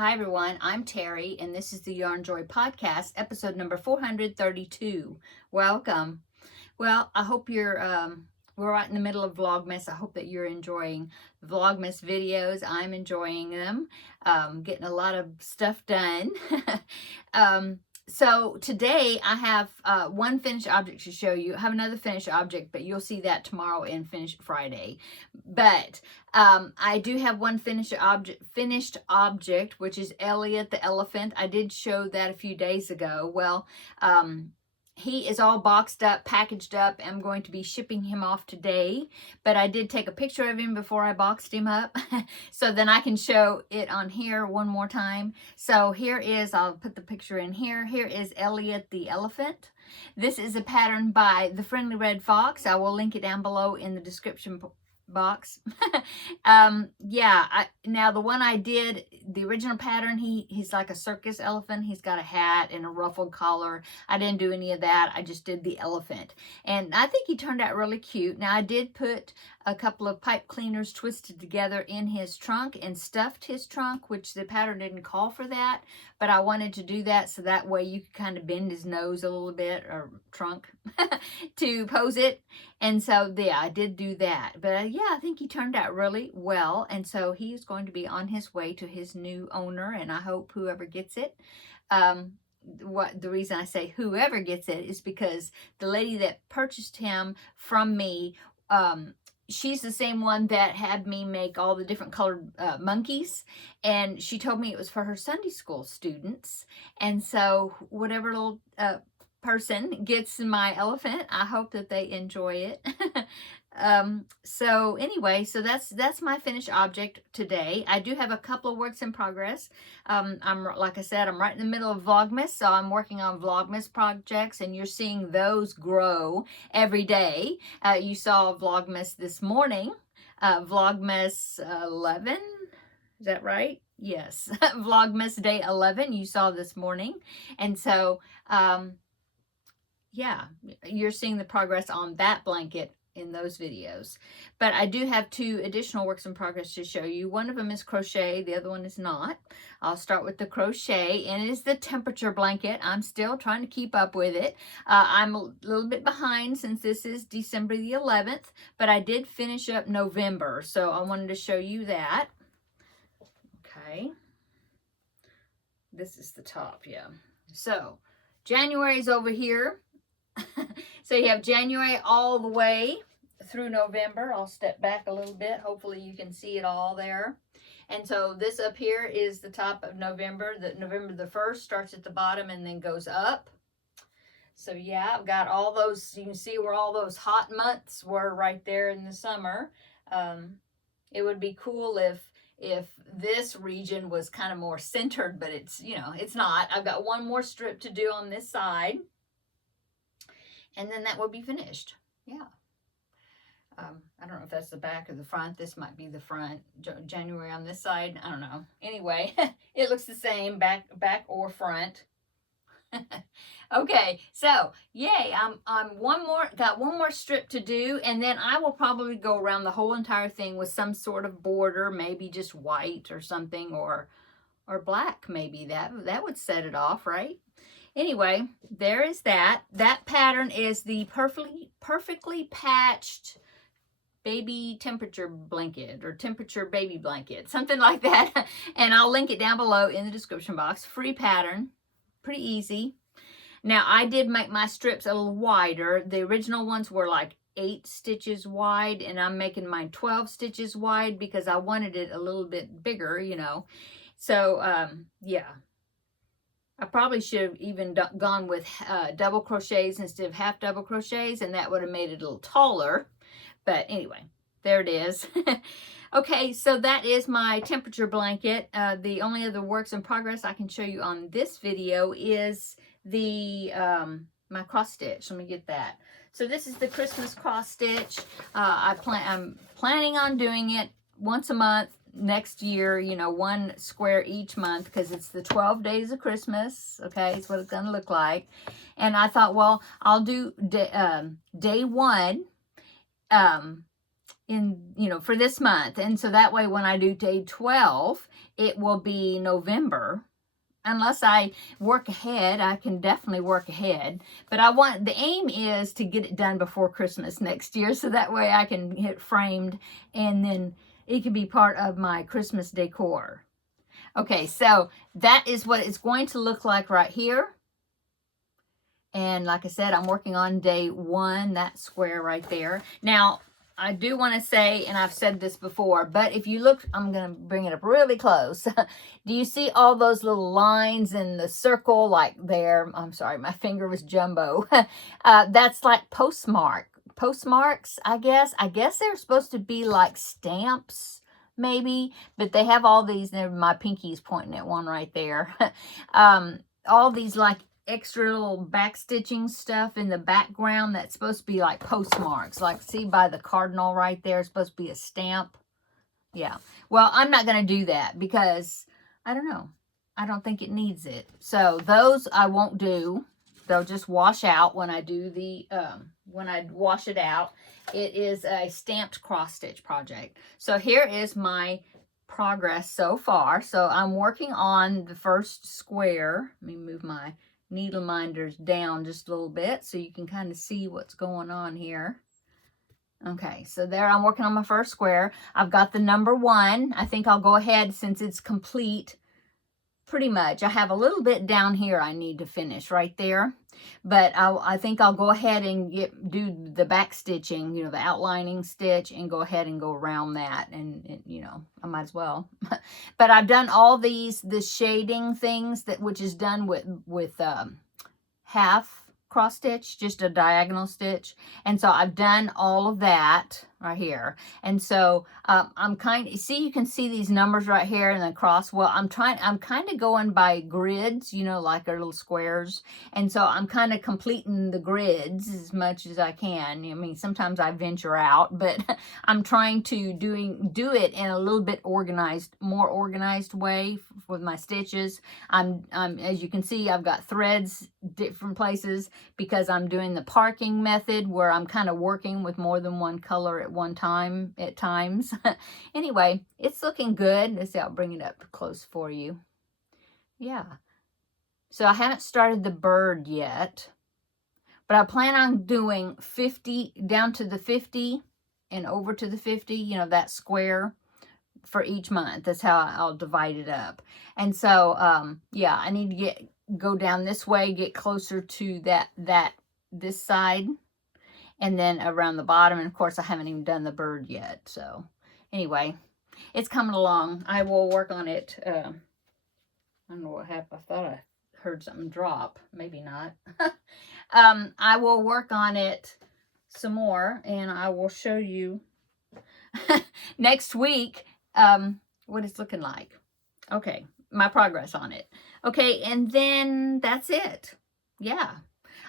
Hi everyone, I'm Terry and this is the Yarnjoy podcast, episode number 432. Welcome. Well, I hope we're right in the middle of Vlogmas. I hope that you're enjoying Vlogmas videos. I'm enjoying them, getting a lot of stuff done. So today I have one finished object to show you. I have another finished object, but you'll see that tomorrow and finished Friday. But I do have one finished object, which is Elliot the elephant. I did show that a few days ago. Well, he is all boxed up, packaged up. I'm going to be shipping him off today, but I did take a picture of him before I boxed him up so then I can show it on here one more time. So here is, I'll put the picture in here. Here is Elliot the elephant. This is a pattern by the Friendly Red Fox. I will link it down below in the description box. Now the one I did, the original pattern, he's like a circus elephant. He's got a hat and a ruffled collar. I didn't do any of that. I just did the elephant, and I think he turned out really cute. Now I did put a couple of pipe cleaners twisted together in his trunk and stuffed his trunk, which the pattern didn't call for that, but I wanted to do that so that way you could kind of bend his nose a little bit, or trunk, to pose it. And so yeah, I did do that. But yeah, I think he turned out really well, and so he's going to be on his way to his new owner, and I hope whoever gets it. The reason I say whoever gets it is because the lady that purchased him from me, she's the same one that had me make all the different colored monkeys, and she told me it was for her Sunday school students. And so whatever little person gets my elephant, I hope that they enjoy it. So anyway, so that's my finished object today. I do have a couple of works in progress. Like I said, I'm right in the middle of Vlogmas, so I'm working on Vlogmas projects, and you're seeing those grow every day. You saw Vlogmas this morning, Vlogmas 11, is that right? Yes, Vlogmas day 11 you saw this morning. And so yeah, you're seeing the progress on that blanket in those videos. But I do have two additional works in progress to show you. One of them is crochet, the other one is not. I'll start with the crochet, and it is the temperature blanket. I'm still trying to keep up with it. I'm a little bit behind since this is December the 11th, but I did finish up November, so I wanted to show you that. Okay, this is the top, yeah. So January's over here. So you have January all the way through November. I'll step back a little bit. Hopefully you can see it all there. And so this up here is the top of November. November the 1st starts at the bottom and then goes up. So yeah, I've got all those. You can see where all those hot months were right there in the summer. It would be cool if this region was kind of more centered, but it's, it's not. I've got one more strip to do on this side, and then that will be finished. Yeah. I don't know if that's the back or the front. This might be the front. January on this side. I don't know. Anyway, it looks the same back or front. Okay, so yay, I'm got one more strip to do, and then I will probably go around the whole entire thing with some sort of border, maybe just white or something, or black maybe. That would set it off, right? Anyway, there is that. That pattern is the perfectly patched baby temperature blanket, or temperature baby blanket, something like that. And I'll link it down below in the description box. Free pattern, pretty easy. Now I did make my strips a little wider. The original ones were like 8 stitches wide, and I'm making mine 12 stitches wide because I wanted it a little bit bigger, So yeah, I probably should have even gone with double crochets instead of half double crochets, and that would have made it a little taller. But anyway, there it is. Okay, so that is my temperature blanket. The only other works in progress I can show you on this video is the my cross stitch. Let me get that. So this is the Christmas cross stitch. I'm planning on doing it once a month next year, one square each month, because it's the 12 days of Christmas. Okay, it's what it's going to look like. And I thought, well, I'll do day one for this month. And so that way when I do day 12, it will be November. Unless I work ahead, I can definitely work ahead. But the aim is to get it done before Christmas next year, so that way I can get it framed and then it can be part of my Christmas decor. Okay, so that is what it's going to look like right here. And like I said, I'm working on day 1, that square right there. Now, I do want to say, and I've said this before, but if you look, I'm going to bring it up really close. Do you see all those little lines in the circle like there? I'm sorry, my finger was jumbo. That's like postmarks, I guess. I guess they're supposed to be like stamps, maybe, but they have all these. My pinky's pointing at one right there. All these like extra little back stitching stuff in the background that's supposed to be like postmarks. Like, see by the cardinal right there, it's supposed to be a stamp. Yeah. Well, I'm not going to do that because, I don't know. I don't think it needs it. So those I won't do. They'll just wash out when I do the, when I wash it out. It is a stamped cross stitch project. So here is my progress so far. So I'm working on the first square. Let me move my needle minders down just a little bit so you can kind of see what's going on here. Okay, so there I'm working on my first square. I've got the number 1. I think I'll go ahead since it's complete pretty much. I have a little bit down here I need to finish right there, but I think I'll go ahead and do the back stitching, the outlining stitch, and go ahead and go around that, and I might as well. But I've done all the shading things which is done with half cross stitch, just a diagonal stitch, and so I've done all of that right here. And so I'm you can see these numbers right here and the cross. Well, I'm kind of going by grids, like our little squares, and so I'm kind of completing the grids as much as I can. I mean, sometimes I venture out, but I'm trying to do it in a little bit more organized way with my stitches. I'm as you can see, I've got threads different places because I'm doing the parking method where I'm kind of working with more than one color at one time at times. Anyway, it's looking good. Let's see, I'll bring it up close for you. Yeah. So I haven't started the bird yet, but I plan on doing 50 down to the 50 and over to the 50, that square for each month. That's how I'll divide it up. And so, yeah, I need to go down this way, get closer to this side, and then around the bottom. And of course, I haven't even done the bird yet. So anyway, it's coming along. I will work on it. I don't know what happened. I thought I heard something drop. Maybe not. I will work on it some more, and I will show you next week what it's looking like. Okay, my progress on it. Okay, and then that's it. Yeah.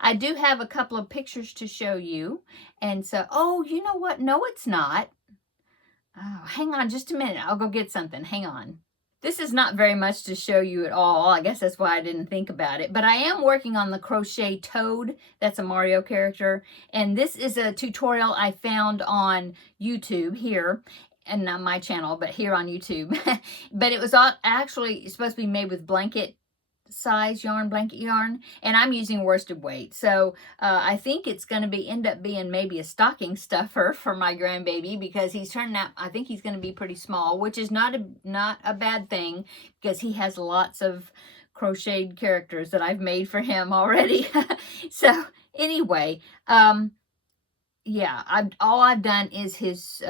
I do have a couple of pictures to show you. And so, oh, you know what? No, it's not. Oh, hang on just a minute. I'll go get something. Hang on. This is not very much to show you at all. I guess that's why I didn't think about it. But I am working on the Crochet Toad. That's a Mario character. And this is a tutorial I found on YouTube here. And not my channel, but here on YouTube. But it was actually supposed to be made with blanket yarn, and I'm using worsted weight. So I think it's going to end up being maybe a stocking stuffer for my grandbaby, because he's turning out, I think he's going to be pretty small, which is not a bad thing, because he has lots of crocheted characters that I've made for him already. So anyway, yeah, all I've done is his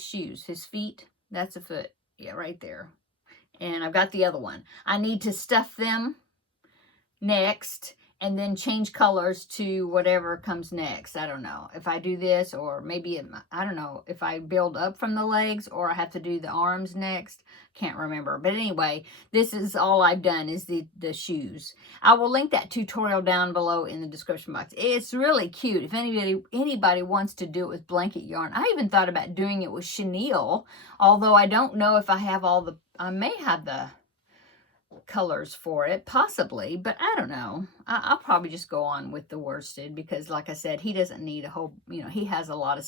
shoes, his feet. That's a foot. Yeah, right there. And I've got the other one. I need to stuff them next and then change colors to whatever comes next. I don't know if I do this, or maybe, I don't know if I build up from the legs or I have to do the arms next. Can't remember. But anyway, this is all I've done is the shoes. I will link that tutorial down below in the description box. It's really cute. If anybody wants to do it with blanket yarn. I even thought about doing it with chenille, although I don't know if I have I may have the colors for it, possibly, but I don't know. I'll probably just go on with the worsted because, like I said, he doesn't need a whole, he has a lot of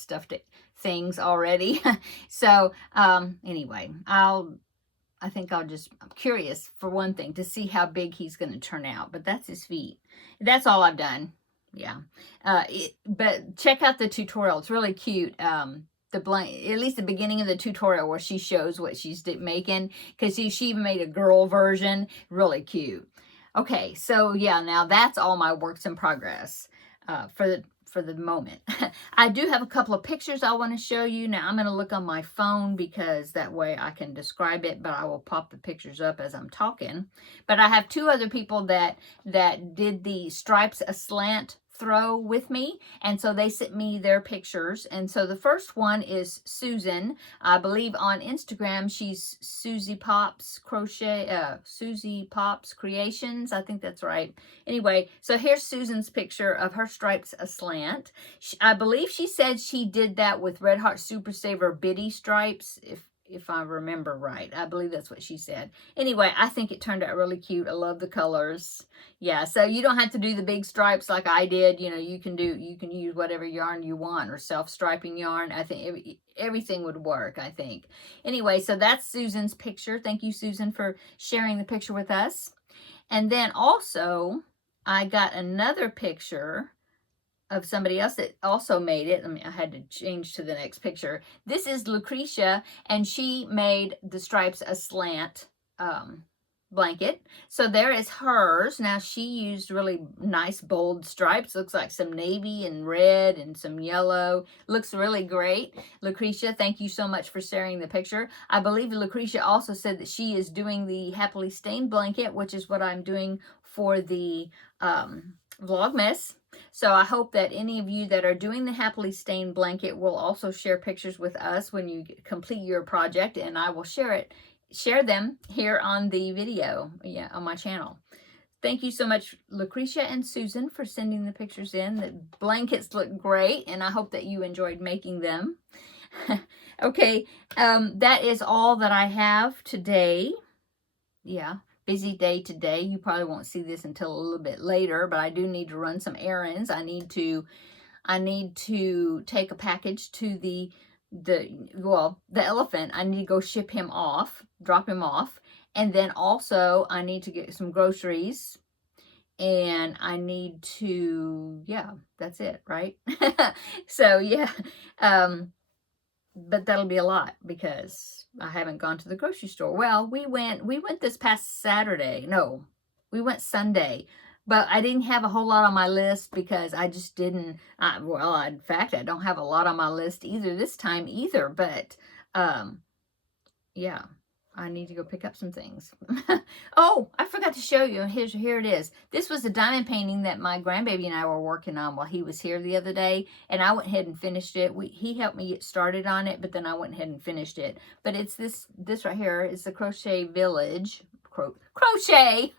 things already. So, anyway, I'm curious, for one thing, to see how big he's going to turn out, but that's his feet. That's all I've done. Yeah. But check out the tutorial. It's really cute. At least the beginning of the tutorial where she shows what she's making, because she even made a girl version. Really cute. Okay, so yeah, now that's all my works in progress for the moment. I do have a couple of pictures I want to show you. Now I'm going to look on my phone because that way I can describe it, but I will pop the pictures up as I'm talking. But I have two other people that did the stripes aslant throw with me, and so they sent me their pictures. And so the first one is Susan. I believe on Instagram she's Susie Pops Susie Pops Creations. I think that's right. Anyway, so here's Susan's picture of her stripes aslant. I believe she said she did that with Red Heart Super Saver Biddy stripes, if I remember right. I believe that's what she said. Anyway, I think it turned out really cute. I love the colors. Yeah, so you don't have to do the big stripes like I did. You can use whatever yarn you want, or self-striping yarn. I think everything would work, I think. Anyway, so that's Susan's picture. Thank you, Susan, for sharing the picture with us. And then also, I got another picture of somebody else that also made it. I had to change to the next picture. This is Lucretia, and she made the stripes aslant blanket. So there is hers. Now she used really nice bold stripes. Looks like some navy and red and some yellow. Looks really great. Lucretia, thank you so much for sharing the picture. I believe Lucretia also said that she is doing the Happily Stained blanket, which is what I'm doing for the Vlogmas. So I hope that any of you that are doing the Happily Stained blanket will also share pictures with us when you complete your project, and I will share them here on the video, on my channel. Thank you so much, Lucretia and Susan, for sending the pictures in. The blankets look great, and I hope that you enjoyed making them. Okay, that is all that I have today. Yeah. Busy day today. You probably won't see this until a little bit later, but I do need to run some errands. I need to take a package to the elephant. I need to go ship him off, drop him off. And then also I need to get some groceries, and I need to, that's it, right? So yeah, but that'll be a lot because I haven't gone to the grocery store. Well, we went this past Saturday. No, we went Sunday, but I didn't have a whole lot on my list because I just didn't, in fact, I don't have a lot on my list either this time either, but, yeah, I need to go pick up some things. Oh, I forgot to show you. Here it is. This was a diamond painting that my grandbaby and I were working on while he was here the other day, and I went ahead and finished it. He helped me get started on it, but then I went ahead and finished it. But it's this right here. It's the Crochet Village. Crochet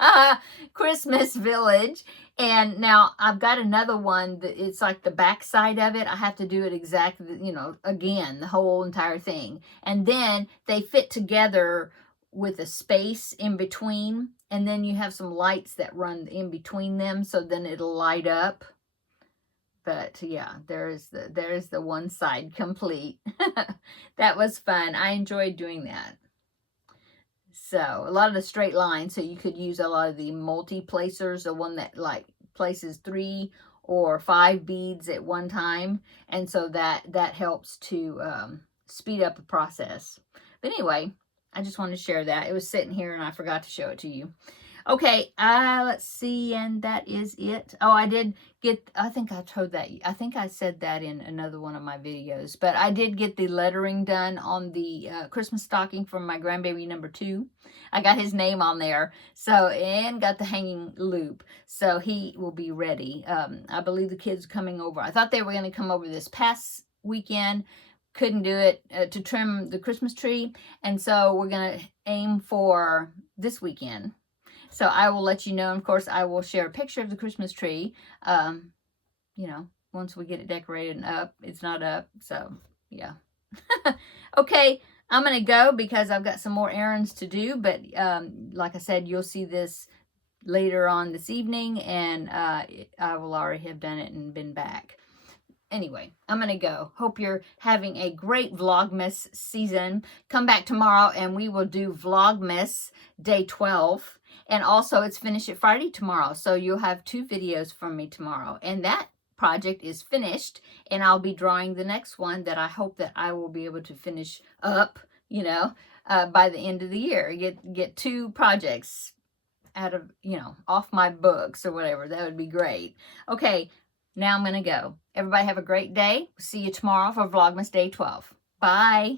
Christmas Village. And now I've got another one that it's like the back side of it. I have to do it exactly, again, the whole entire thing. And then they fit together with a space in between. And then you have some lights that run in between them, so then it'll light up. But yeah, there's the one side complete. That was fun. I enjoyed doing that. So a lot of the straight lines, so you could use a lot of the multi-placers, the one that like places 3 or 5 beads at one time. And so that helps to speed up the process. But anyway, I just wanted to share that. It was sitting here and I forgot to show it to you. Okay, let's see, and that is it. Oh, I did get, I think I told that, I think I said that in another one of my videos, but I did get the lettering done on the Christmas stocking from my grandbaby number 2. I got his name on there, so, and got the hanging loop, so he will be ready. I believe the kids are coming over. I thought they were going to come over this past weekend, couldn't do it to trim the Christmas tree, and so we're going to aim for this weekend. So I will let you know. Of course, I will share a picture of the Christmas tree, once we get it decorated and up. It's not up, so yeah. Okay, I'm going to go because I've got some more errands to do. But like I said, you'll see this later on this evening, and I will already have done it and been back. Anyway, I'm going to go. Hope you're having a great Vlogmas season. Come back tomorrow and we will do Vlogmas day 12. And also it's Finish It Friday tomorrow. So you'll have 2 videos from me tomorrow. And that project is finished. And I'll be drawing the next one that I hope that I will be able to finish up, you know, by the end of the year. Get 2 projects out of, you know, off my books or whatever. That would be great. Okay. Now I'm going to go. Everybody have a great day. See you tomorrow for Vlogmas Day 12. Bye.